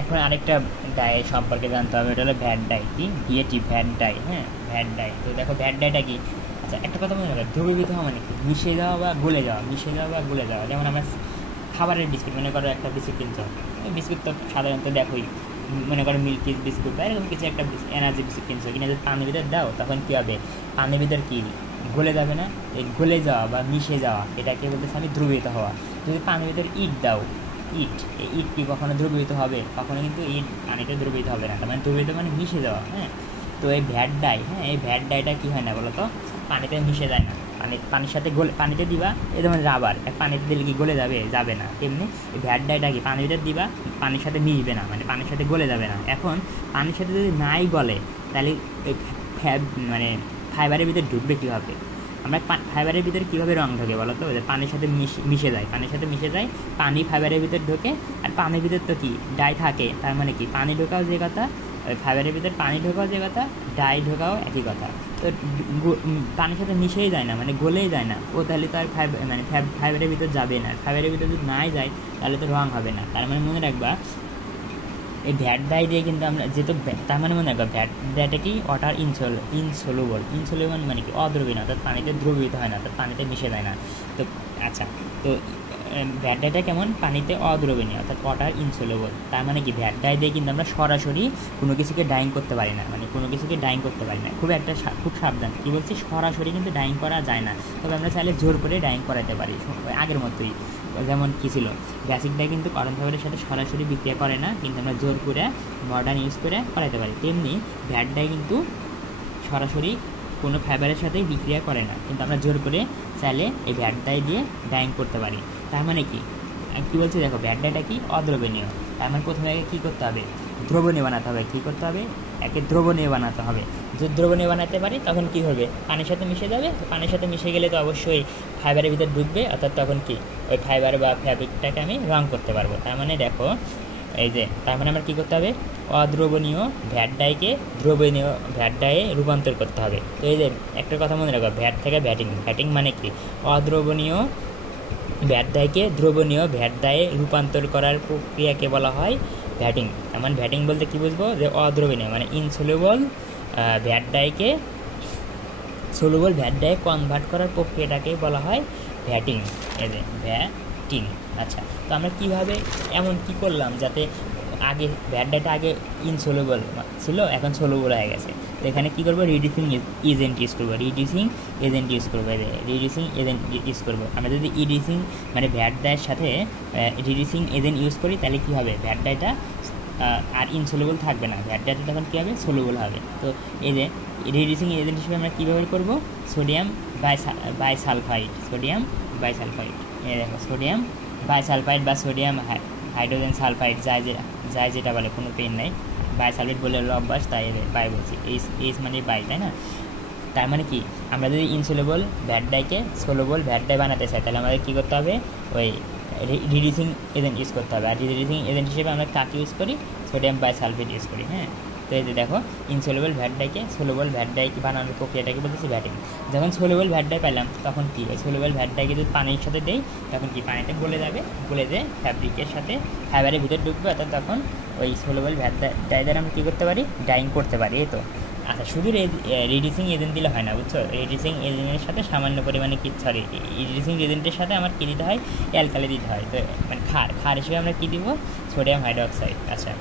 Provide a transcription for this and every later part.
এখন আরেকটা ডাই সম্পর্কে জানতে হবে, এটা হলো ভ্যাট ডাই। কি ভিএটি ভ্যাট ডাই, হ্যাঁ ভ্যাট ডাই। তো দেখো ভ্যাট ডাইটা কি। আচ্ছা একটা কথা মনে রাখো, দ্রবীভূত হওয়া মানে কি মিশে যাওয়া বা গলে যাওয়া, মিশে যাওয়া বা গলে যাওয়া। যেমন আমরা খাবারের বিস্কুট মনে করো একটা বিস্কুট কিনছো, বিস্কুট তো সাধারণত দেখোই, মনে করো মিল্কি বিস্কুট বা এরকম কিছু একটা এনার্জি বিস্কুট কিনছো, কিনে যদি পানির ভিতর দাও তখন কী হবে, পানির ভিতর কি গলে যাবে না? এই গলে যাওয়া বা মিশে যাওয়া এটাকে বলতেছে আমি দ্রবীভূত হওয়া। যদি পানির ভিতর ইট দাও, ইট, এই ইট কি কখনো দ্রবীভূত হবে? কখনো কিন্তু ইট পানিতে দ্রবীভূত হবে না, তার মানে দ্রবীভূত মানে মিশে যাওয়া। হ্যাঁ, তো এই ভ্যাট ডাই, হ্যাঁ এই ভ্যাট ডাইটা কী হয় না বলো তো, পানিতে মিশে যায় না। পানির সাথে পানিতে দিবা, এই যেমন রাবার পানিতে দিলে কি গলে যাবে? যাবে না। তেমনি এই ভ্যাট ডাইটা কি পানির ভিতরে দিবা, পানির সাথে মিশবে না, মানে পানির সাথে গলে যাবে না। এখন পানির সাথে যদি নাই গলে তাহলে মানে ফাইবারের ভিতরে ঢুকবে কীভাবে? আমরা ফাইবারের ভিতরে কীভাবে রং ঢোকে বলো তো? পানির সাথে মিশে যায়, পানির সাথে মিশে যায়, পানি ফাইবারের ভিতরে ঢোকে। আর পানির ভিতর তো কি ডাই থাকে, তার মানে কি পানি ঢোকাও যে কথা, ফাইবারের ভিতরে পানি ঢোকাও যে কথা, ডাই ঢোকাও একই কথা। তো পানির সাথে মিশেই যায় না, মানে গলেই যায় না ও, তাহলে তো আর ফাইবারের ভিতর যাবে না। ফাইবারের ভিতর যদি নাই যায় তাহলে তো রং হবে না। তার মানে মনে রাখবা এই ভ্যাট ডাই দিয়ে কিন্তু আমরা যেহেতু, তার মানে মনে রাখবা ভ্যাট ডাইটা কি ওয়াটার ইনসলুবল। ইনসলুবল মানে কি অদ্রবীয়, অর্থাৎ পানিতে দ্রবীভূত হয় না, অর্থাৎ পানিতে মিশে যায় না। তো আচ্ছা, তো ভ্যাট ডাইটা কেমন? পানিতে অদ্রবণীয়, অর্থাৎ ওয়াটার ইনসলুবল। তার মানে কি ভ্যাট ডাই দিয়ে কিন্তু আমরা সরাসরি কোনো কিছুকে ডাইং করতে পারি না, মানে কোনো কিছুকে ডাইং করতে পারি না। খুব সাবধান, কী বলছি, সরাসরি কিন্তু ডাইং করা যায় না। তবে আমরা চাইলে জোর করে ডাইং করাতে পারি আগের মতোই। যেমন কী ছিল, বেসিক ডাই কিন্তু কারেন্ট ফাইবারের সাথে সরাসরি বিক্রিয়া করে না, কিন্তু আমরা জোর করে মডার্ন ইউজ করে করাতে পারি। তেমনি ভ্যাট ডাই কিন্তু সরাসরি কোনো ফাইবারের সাথেই বিক্রিয়া করে না, কিন্তু আমরা জোর করে চাইলে এই ভ্যাট ডাই দিয়ে ডাইং করতে পারি। তার মানে কি কী বলছি দেখো, ভ্যাট ডাইটা কি অদ্রবণীয়। তার মানে প্রথমে কী করতে হবে, দ্রবণীয় বানাতে হবে। কী করতে হবে? একে দ্রবণীয় বানাতে হবে। যদি দ্রবণীয় বানাতে পারি তখন কী হবে, পানির সাথে মিশে যাবে। পানির সাথে মিশে গেলে তো অবশ্যই ফাইবারের ভিতরে ঢুকবে, অর্থাৎ তখন কি ওই ফাইবার বা ফ্যাব্রিকটাকে আমি রং করতে পারবো। তার মানে দেখো এই যে, তার মানে আমার কী করতে হবে, অদ্রবণীয় ভ্যাট ডাইকে দ্রবণীয় ভ্যাট ডাইয়ে রূপান্তর করতে হবে। তো এই যে একটা কথা মনে রাখো, ভ্যাট থেকে ভ্যাটিং মানে কি অদ্রবণীয় ভ্যাট ডাইকে দ্রবণীয় ভ্যাট ডাইয়ে রূপান্তর করার প্রক্রিয়াকে বলা হয় ভ্যাটিং। এমন ভ্যাটিং বলতে কী বুঝবো, যে অদ্রবণীয় মানে ইনসলুবল ভ্যাট ডাইকে সলুবল ভ্যাট ডাইয়ে কনভার্ট করার প্রক্রিয়াটাকে বলা হয় ভ্যাটিং। এই যে ভ্যাটিং। আচ্ছা, তো আমরা কীভাবে এমন কি করলাম যাতে আগে ভ্যাট ডাইটা আগে ইনসলুবল ছিল, এখন সলুবল হয়ে গেছে। তো এখানে কী করবো, রিডিউসিং এজেন্ট ইউজ করবো। রিডিউসিং এজেন্ট ইউজ করবো। আমরা যদি রিডিউসিং মানে ভ্যাট ডাইয়ের সাথে রিডিউসিং এজেন্ট ইউজ করি তাহলে কী হবে, ভ্যাট ডাইটা আর ইনসলুবল থাকবে না, ভ্যাট ডাইটা তখন কী হবে, সলুবল হবে। তো এই যে রিডিউসিং এজেন্ট হিসেবে আমরা কী ব্যবহার করবো, সোডিয়াম বাইসালফাইড। দেখো সোডিয়াম বাইসালফাইড বা সোডিয়াম হাইড্রোজেন সালফাইড, যায় যেটা বলে, কোনো পেন নাই, বাইসালফাইড বলে হলো অভ্যাস, তাই বাই বলছি। এইচ মানে বাই, তাই না? তার মানে কি, আমরা যদি ইনসলুবল ভ্যাট ডাইকে সলুবল ভ্যাট ডাই বানাতে চাই তাহলে আমাদের কী করতে হবে, ওই রিডিউসিং এজেন্ট ইউজ করতে হবে। আর রিডিউসিং এজেন্ট হিসেবে আমরা কাকে ইউজ করি, সোডিয়াম বাইসালফেট ইউজ করি। হ্যাঁ, তো এই যে দেখো ইনসলুবল ভ্যাট ডাইকে সলুবল ভ্যাট ডাইকে বানানোর প্রক্রিয়াটাকে বলতেছি ভ্যাটিং। যখন সলুবল ভ্যাট ডাই পেলাম তখন কি, ওই সলুবল ভ্যাট ডাইকে যদি পানির সাথে দেই তখন কি পানিতে গলে যাবে, গলে যে ফ্যাব্রিকের সাথে ফাইবারের ভিতরে ঢুকবে, অর্থাৎ তখন ওই সলুবল ভ্যাট ডাই দ্বারা আমরা কী করতে পারি, ডাইং করতে পারি। এই তো। আচ্ছা, শুধু রিডিউসিং এজেন্ট দিলে হয় না, বুঝছো? রিডিউসিং এজেন্টের সাথে সামান্য পরিমাণে রিডিউসিং এজেন্টের সাথে আমার কী দিতে হয়, অ্যালকালি দিতে হয়। তো মানে ক্ষার হিসেবে আমরা কী দিব, সোডিয়াম হাইড্রোক্সাইড। আচ্ছা,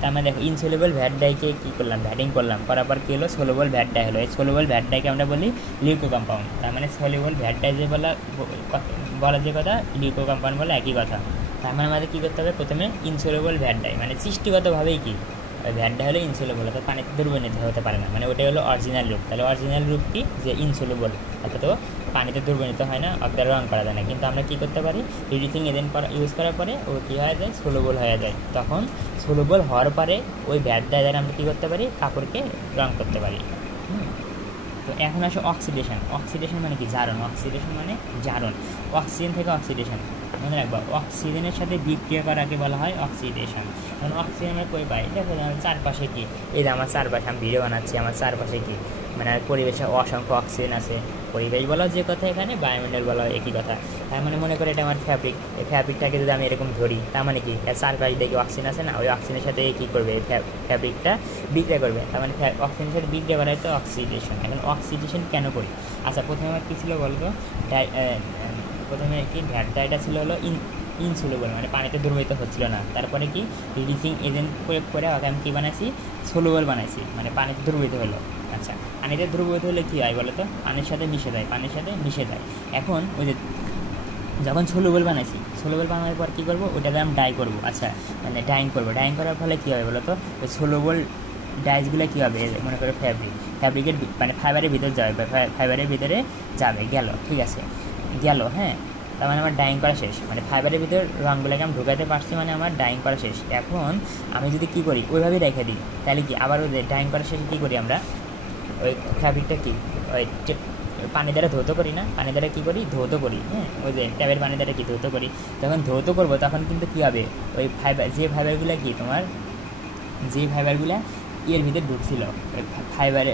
তার মানে দেখো ইনসলুবল ভ্যাট ডাইকে কী করলাম, ভ্যাটিং করলাম, করার পর কী হলো, সলুবল ভ্যাট ডাই হলো। এই সলুবল ভ্যাট ডাইকে আমরা বলি লিউকো কম্পাউন্ড। তার মানে সলুবল ভ্যাট ডাই যে বলা যে কথা, লিউকো কম্পাউন্ড বলে একই কথা। তার মানে আমাদের কী করতে হবে, প্রথমে ইনসলুবল ভ্যাট ডাই মানে সৃষ্টিগতভাবেই কি ওই ভ্যাট ডাই হলো ইনসলুবল, অর্থাৎ পানিতে দ্রবণীয় হতে পারে না, মানে ওটাই হলো অরিজিনাল রূপ। তাহলে অরিজিনাল রূপ কি, যে ইনসলুবল, অর্থাৎ পানিতে দ্রবণীত হয় না, অর্থাৎ রং করা যায় না। কিন্তু আমরা কী করতে পারি, রিডিউসিং এজেন্ট ইউজ করার পরে ও কী হয়ে যায়, সলুবল হয়ে যায়। তখন সলুবল হওয়ার পরে ওই ভ্যাট ডাই দ্বারা আমরা কী করতে পারি, কাপড়কে রং করতে পারি। তো এখন আসে অক্সিডেশন। অক্সিডেশন মানে কি, জারণ। অক্সিডেশন মানে জারণ, অক্সিজেন থেকে অক্সিডেশন। মনে রাখবো, অক্সিজেনের সাথে বিক্রিয়া করাকে বলা হয় অক্সিডেশন। কারণ অক্সিজেন আমরা কই পাই, দেখো চারপাশে কি, এই যে আমার চারপাশে আমি ভিডিও বানাচ্ছি, আমার চারপাশে কি মানে আর পরিবেশে অসংখ্য অক্সিজেন আছে। পরিবেশ বলা যে কথা, এখানে বায়ুমণ্ডল বলা একই কথা। তার মানে মনে করে এটা আমার ফ্যাব্রিক, এই ফ্যাব্রিকটাকে যদি আমি এরকম ধরি, তার মানে কি এর চারপাশে দেখি অক্সিজেন আছে না, ওই অক্সিজেনের সাথে কী করবে, এই ফ্যাব্রিকটা বিক্রিয়া করবে। তার মানে অক্সিজেনের সাথে বিক্রিয়া করা হচ্ছে অক্সিডেশন। এখন অক্সিডেশন কেন করি? আচ্ছা, প্রথমে আমার কী ছিল বলতো, প্রথমে কি ভ্যাট ডাইটা ছিল হলো ইনসলুবল, মানে পানিতে দ্রবীভূত হচ্ছিল না। তারপরে কি রিডিউসিং এজেন্ট প্রয়োগ করে ওকে আমি কী বানাইছি, সলুবল বানাইছি, মানে পানিতে দ্রবীভূত হলো। আচ্ছা, পানিতে দ্রবীভূত হলে কী হয় বলো তো, পানির সাথে মিশে যায়, পানির সাথে মিশে যায়। এখন ওই যে যখন সলুবল বানাইছি, সলুবল বানানোর পর কী করবো, ওটাকে আমি ডাই করবো। আচ্ছা, মানে ডাইং করবো, ডাইং করার ফলে কী হবে বলো তো, ওই সলুবল ডাইসগুলো কী হবে, মনে করো ফ্যাব্রিকের মানে ফাইবারের ভিতরে যাবে, ফাইবারের ভিতরে যাবে, গেল, ঠিক আছে, গেল, হ্যাঁ। তার মানে আমার ডাইং করা শেষ, মানে ফাইবারের ভিতরে রঙগুলোকে আমি ঢুকাতে পারছি, মানে আমার ডাইং করা শেষ। এখন আমি যদি কী করি, ওইভাবেই রেখে দিই, তাহলে কি আবার ওই ডাইং করা শেষে কী করি আমরা, ওই ফ্যাব্রিকটা কি ওই পানি দ্বারা ধৌত করি না, পানি দ্বারা কী করি, ধৌত করি, হ্যাঁ, ওই যে ট্যাবের পানি দ্বারা কি ধৌত করি। যখন ধৌত করবো তখন কিন্তু কী হবে, ওই যে ফাইবারগুলো কি তোমার, যে ফাইবারগুলো এর ভিতরে ঢুকছিল, ওই ফাইবারে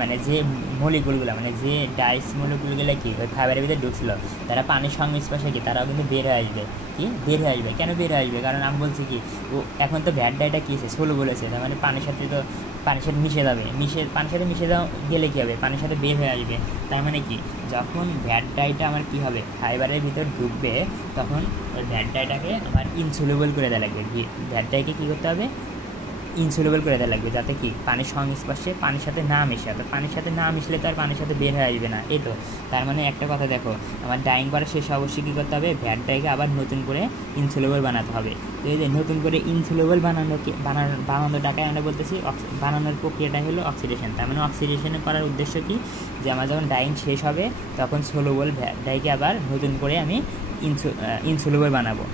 মানে যে মলিকুলগুলো, মানে যে ডাইস মলিকুলগুলো কি ওই ফাইবারের ভিতরে ঢুকছিল, তারা পানির সংস্পর্শে কি তারাও কিন্তু বের হয়ে আসবে। কি বের হয়ে আসবে, কেন বের হয়ে আসবে, কারণ আমি বলছি কি ও এখন তো ভ্যাট ডাইটা কী আছে, সোলো বলেছে, তার মানে পানির সাথে তো পানির সাথে মিশে যাবে, পানির সাথে মিশে যাওয়া গেলে কী হবে, পানির সাথে বের হয়ে আসবে। তার মানে কি যখন ভ্যাট ডাইটা আমার কী হবে, ফাইবারের ভিতর ঢুকবে, তখন ওই ভ্যাট ডাইটাকে আমার ইনসলুবল করে দেওয়া লাগবে। ভ্যাট ডাইকে কী করতে হবে, ইনসলুবল করে দেওয়া লাগবে, যাতে কি পানির সংস্পর্শে পানির সাথে না মিশে। তো পানির সাথে না মিশলে তো আর পানির সাথে বের হয়ে আসবে না, এই তো। তার মানে একটা কথা দেখো, আমার ডাইং করা শেষে অবশ্যই কী করতে হবে, ভ্যাট ডাইকে আবার নতুন করে ইনসলুবল বানাতে হবে। তো এই যে নতুন করে ইনসলুবল বানানোটাকে আমরা বলতেছি, বানানোর প্রক্রিয়াটাই হলো অক্সিডেশন। তার মানে অক্সিডেশন করার উদ্দেশ্য কি, যে আমার যখন ডাইং শেষ হবে তখন সলুবল ভ্যাট ডাইকে আবার নতুন করে আমি ইনসলুবল বানাবো।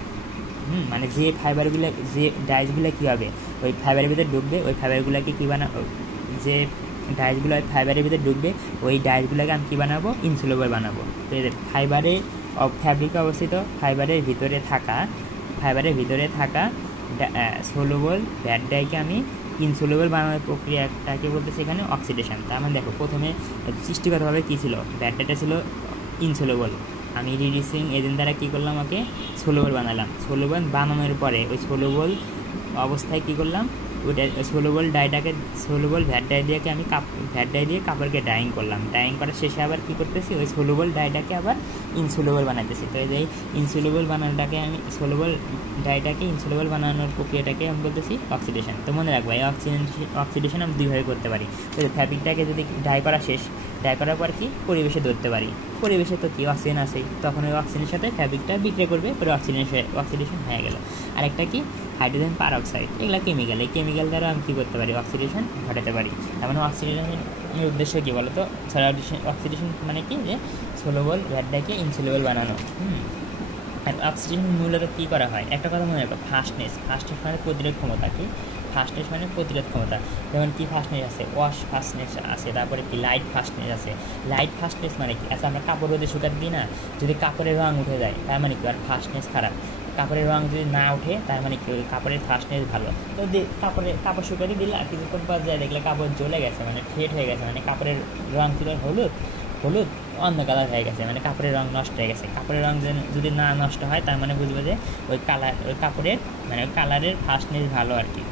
মানে যে ফাইবারগুলো, যে ডাইসগুলো কী হবে, ওই ফাইবারের ভিতরে ঢুকবে, ওই ফাইবারগুলোকে কী বানাবো, যে ডাইসগুলো ওই ফাইবারের ভিতরে ঢুকবে, ওই ডাইসগুলোকে আমি কী বানাবো, ইনসলুবল বানাবো। তো এই ফাইবারে ফ্যাব্রিকে অবস্থিত ফাইবারের ভিতরে থাকা সলুবল ভ্যাট ডাইকে আমি ইনসলুবল বানানোর প্রক্রিয়াটাকে বলতেছি এখানে অক্সিডেশন। তার মানে দেখো, প্রথমে সৃষ্টিগতভাবে কী ছিল, ভ্যাট ডাইটা ছিল ইনসলুবল, আমি রিডিউসিং এজেন্ট দ্বারা কী করলাম, ওকে সলুবল বানালাম। সলুবল বানানোর পরে ওই সলুবল অবস্থায় কী করলাম, ওইটা সলুবল ভ্যাট ডাই দিয়ে আমি ভ্যাট ডাই দিয়ে কাপড়কে ডাইং করলাম। ডাইং করার শেষে আবার কী করতেছি, ওই সলুবল ডাইটাকে আবার ইনসলুবল বানাতেছি। তো এই যে ইনসলুবল বানানোটাকে আমি সলুবল ডাইটাকে ইনসলুবল বানানোর প্রক্রিয়াটাকে আমি বলতেছি অক্সিডেশন। তো মনে রাখবো, এই অক্সিডেশন আমি দুইভাবে করতে পারি। তো ফ্যাব্রিকটাকে যদি ডাই করা শেষ, ডাই করার পর কি পরিবেশে ধরতে পারি, পরিবেশে তো কি অক্সিজেন আছেই, তখন ওই অক্সিজেনের সাথে ফ্যাব্রিকটা বিক্রিয়া করবে, পরে অক্সিডেশন হয়ে গেল। আরেকটা কি হাইড্রোজেন পারঅক্সাইড, এগুলো কেমিক্যাল, এই কেমিক্যাল দ্বারা আমি কী করতে পারি, অক্সিডেশন ঘটাতে পারি। তার মানে অক্সিডেশনের উদ্দেশ্য কী বলো তো, অক্সিডেশন মানে কি, যে সলুবল ভ্যাট ডাইকে ইনসলুবল বানানো। আর অক্সিডেশন মূলত কী করা হয়, একটা কথা মনে রাখো, ফাস্টনেস মানে প্রতিরোধ ক্ষমতা। কি ফাস্টনেস মানে প্রতিরোধ ক্ষমতা। যেমন কি ফাস্টনেস আছে, ওয়াশ ফাস্টনেস আছে, তারপরে কি লাইট ফাস্টনেস আছে। লাইট ফাস্টনেস মানে কি, আচ্ছা আমরা কাপড় রোদে শুকাতে দিই না, যদি কাপড়ের রঙ উঠে যায় তার মানে কি, আর ফাস্টনেস খারাপ। কাপড়ের রঙ যদি না ওঠে তার মানে কি, কাপড়ের ফাস্টনেস ভালো। তো কাপড় শুকাতে দিলে আর কিছুক্ষণ পর যায় দেখলে কাপড় জ্বলে গেছে, মানে ফেড হয়ে গেছে, মানে কাপড়ের রঙ ছিল হলুদ অন্য কালার হয়ে গেছে, মানে কাপড়ের রঙ নষ্ট হয়ে গেছে। কাপড়ের রঙ যদি না নষ্ট হয় তার মানে বুঝবে যে ওই কাপড়ের মানে কালারের ফাস্টনেস ভালো আর কি,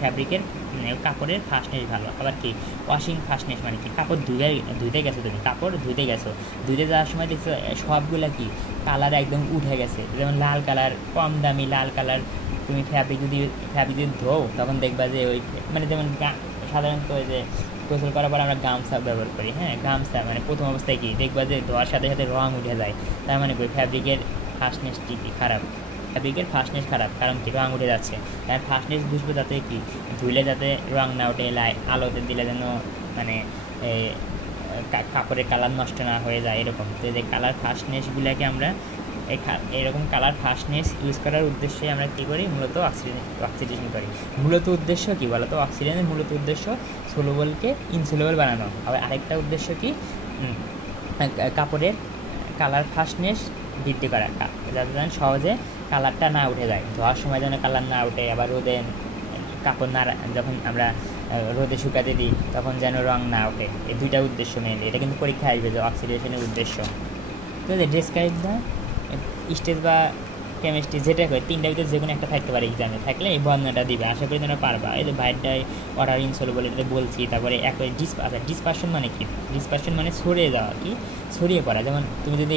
ফ্যাব্রিকের মানে কাপড়ের ফাস্টনেস ভালো। আবার কি ওয়াশিং ফাস্টনেস মানে কি, কাপড় ধুইতে গেছো, তুমি কাপড় ধুইতে যাওয়ার সময় দেখছো সবগুলা কি কালার একদম উঠে গেছে। যেমন লাল কালার, কম দামি লাল কালার, তুমি ফ্যাব্রিক যদি ধোও তখন দেখবা যে ওই মানে যেমন সাধারণত ওই যে গোসল করার পর আমরা গামছা ব্যবহার করি, হ্যাঁ, গামছা মানে প্রথম অবস্থায় কি দেখবা যে ধোয়ার সাথে সাথে রঙ উঠে যায়। তার মানে ওই ফ্যাব্রিকের ফাস্টনেসটি কি খারাপ, ফ্যাব্রিকের ফাস্টনেস খারাপ, কারণ কি রঙ উঠে যাচ্ছে। তার ফাস্টনেস বুঝবো যাতে কি ধুইলে যাতে রঙ না ওঠে, আলোতে দিলে যেন মানে কাপড়ের কালার নষ্ট না হয়ে যায় এরকম। তো এই যে কালার ফাস্টনেসগুলোকে আমরা এরকম কালার ফাস্টনেস ইউজ করার উদ্দেশ্যে আমরা কী করি, মূলত অক্সিডেশন করি। মূলত উদ্দেশ্য কী বলো তো, অক্সিডেশনের মূলত উদ্দেশ্য সলুবলকে ইনসলুবল বানানো। আবার আরেকটা উদ্দেশ্য কি, কাপড়ের কালার ফাস্টনেস বৃদ্ধি করা, যাতে যেন সহজে কালারটা না উঠে যায়, ধোয়ার সময় যেন কালার না উঠে। আবার রোদে কাপড় না, যখন আমরা রোদে শুকাতে দিই তখন যেন রং না ওঠে। এই দুইটা উদ্দেশ্য মেনলি, এটা কিন্তু পরীক্ষা আসবে যে অক্সিডেশনের উদ্দেশ্য। তো ডেসক্রাইব দ্য স্টেজ বা কেমিস্ট্রি যেটা করে তিনটার ভিতরে যে কোনো একটা থাকতে পারে এক্সামে, থাকলে এই বর্ণনাটা দিবে, আশা করি তোমরা পারবা। এই যে হোয়াইট ডাই ওয়াটার ইনসলুবল এটা বলছি। তারপরে একই ডিসপারশন মানে কি? ডিসপারশন মানে ছড়িয়ে যাওয়া, কি ছড়িয়ে পড়া। যেমন তুমি যদি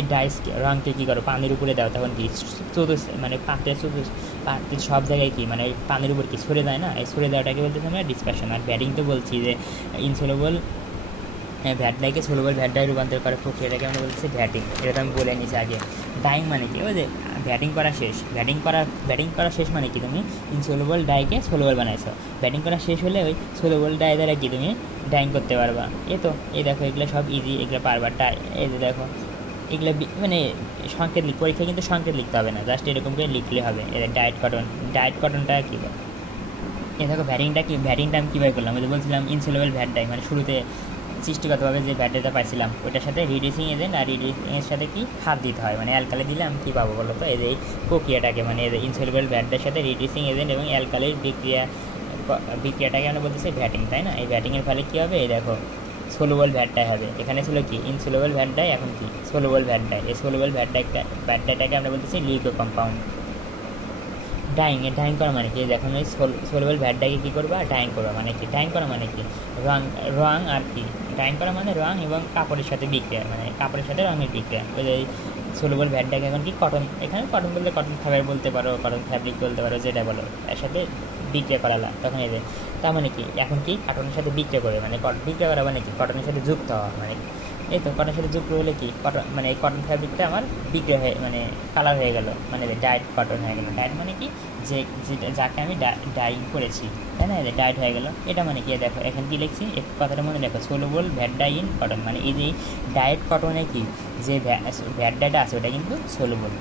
রঙকে কী করো পানির উপরে দাও তখন কি মানে পাত্রের সব জায়গায় কি মানে পানির উপর কি ছড়ে যায় না, এই ছড়ে দেওয়াটাকে বলতেছে আমরা ডিসপারশন। আর ব্যাটিং তো বলছি যে ইনসলুবল ভ্যাট ডাইকে সলুবল ভ্যাট ডাই রূপান্তর করার প্রক্রিয়াটাকে আমরা বলছি ভ্যাটিং। এটা তো আমি বলে নিচ্ছি আগে। ডাইং মানে কি? ওই যে ব্যাটিং করা শেষ। ব্যাটিং করা শেষ মানে কি? তুমি ইনসলুবল ডাইকে সলুবল বানাইছো। ব্যাটিং করা শেষ হলে ওই সলুবল ডাই দ্বারা কি তুমি ডাইং করতে পারবা। এই দেখো এগুলো সব ইজি, এগুলো পারবা। এই যে দেখো এগুলো মানে সংকেত পরীক্ষায় কিন্তু সংকেত লিখতে হবে না, জাস্ট এরকম করে লিখলে হবে। এদের ডায়েট কটনটা কী বল? দেখো ভ্যাটিংটা আমি কীভাবে করলাম? ওই যে বলছিলাম ইনসলুবল ভ্যাট ডাই মানে শুরুতে সৃষ্টিগতভাবে যে ব্যাটারিটা পাইছিলাম ওইটার সাথে রিডিউসিং এজেন্ট, আর রিডিউসিংয়ের সাথে কি হাত দিতে হয়, মানে অ্যালকালি দিলে আমি কী পাবো বলো তো? এই যে প্রক্রিয়াটাকে মানে এই যে ইনসলুবল ভ্যাটের সাথে রিডিউসিং এজেন্ট এবং অ্যালকালির বিক্রিয়াটাকে আমরা বলতেছি ভ্যাটিং, তাই না? এই ভ্যাটিংয়ের ফলে কী হবে? এই দেখো সলুবল ভ্যাট ডাই হবে। এখানে ছিল কি ইনসলুবল ভ্যাট ডাই, এখন কি সলুবল ভ্যাট ডাই। এই সলুবল ভ্যাট ডাইটাকে আমরা বলতেছি লিউকো কম্পাউন্ড। ডাইং করা মানে কি? দেখুন ওই সলুবল ভ্যাট ডাইকে কী করবা? ডাইং করবা মানে কি? ডাইং করা মানে কি? রং আর কি? ডাইং করা মানে রং এবং কাপড়ের সাথে বিক্রিয়া, মানে কাপড়ের সাথে রঙের বিক্রিয়া। ওই যে সলুবল ভ্যাট ডাইকে এখন কি কটন, এখানে কটন বলতে কটন ফাইবার বলতে পারো, কটন ফ্যাব্রিক বলতে পারো, যেটা বলো, এর সাথে বিক্রিয়া করালা। তখন এই যে তার মানে কি এখন কি কটনের সাথে বিক্রিয়া করবে, মানে বিক্রিয়া করা মানে কি কটনের সাথে যুক্ত হওয়া, মানে এই তো কটনের সাথে যুক্ত হলে কি কটন মানে এই কটন ফ্যাব্রিকটা আমার বিক্রি হয়ে মানে কালার হয়ে গেল, মানে ডায়েট কটন হয়ে গেল। ডায়েট মানে কি? যাকে আমি ডাইং করেছি, তাই না? ডায়েট হয়ে গেল। এটা মানে কি? দেখো এখানে কি লিখছি, এক কথাটা মনে দেখো, soluble vat dye in cotton, মানে এই যে ডায়েট কটনে কি যে ভ্যাট ডাইটা আছে ওটা কিন্তু সলুবল,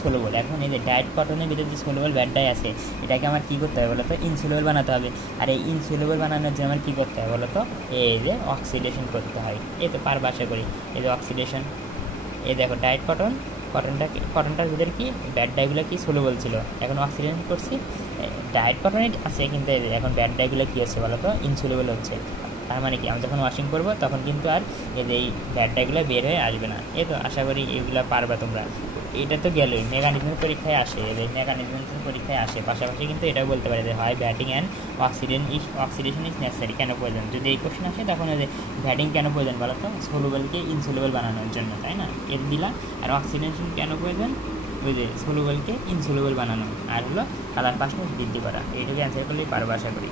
সলুবল। এখন এই যে ডায়েট কটনের ভিতরে যে সলুবল ভ্যাট ডাই আছে এটাকে আমার কী করতে হবে বলো তো? ইনসলুবল বানাতে হবে। আর এই ইনসলুবল বানানোর জন্য আমার কী করতে হবে বলো তো? এই যে অক্সিডেশন করতে হয়। এই তো পারবা আশা করি। এই যে অক্সিডেশন, এই দেখো ডায়েট কটনটার ভিতরে কি ব্যাড ডাইগুলো কি সলুবল ছিল, এখন অক্সিডেশন করছি। ডায়েট কটনে আছে কিন্তু এখন ব্যাড ডাইগুলো কী হচ্ছে বলো তো? ইনসলুবল হচ্ছে। তার মানে কি আমি যখন ওয়াশিং করবো তখন কিন্তু আর এই ব্যাড ডাইগুলো বের হয়ে আসবে না। এই তো আশা করি এগুলো পারবা তোমরা। এটা তো গেলই, মেকানিজমের পরীক্ষায় আসে, এদের মেকানিজমের পরীক্ষায় আসে। পাশাপাশি কিন্তু এটাও বলতে পারে যে হয় batting and oxidation is necessary, কেন প্রয়োজন? যদি এই কোশ্চেন আসে তখন ওই যে ব্যাটিং কেন প্রয়োজন বলো তো? সলুবলকে ইনসলুবল বানানোর জন্য, তাই না? এর দিলা। আর অক্সিডেশন কেন প্রয়োজন? ওই যে সলুবলকে ইনসলুবল বানানো, আর হলো কালার ফাস্টনেস বৃদ্ধি করা। এইটুকু অ্যান্সার করলেই পারবো আশা করি।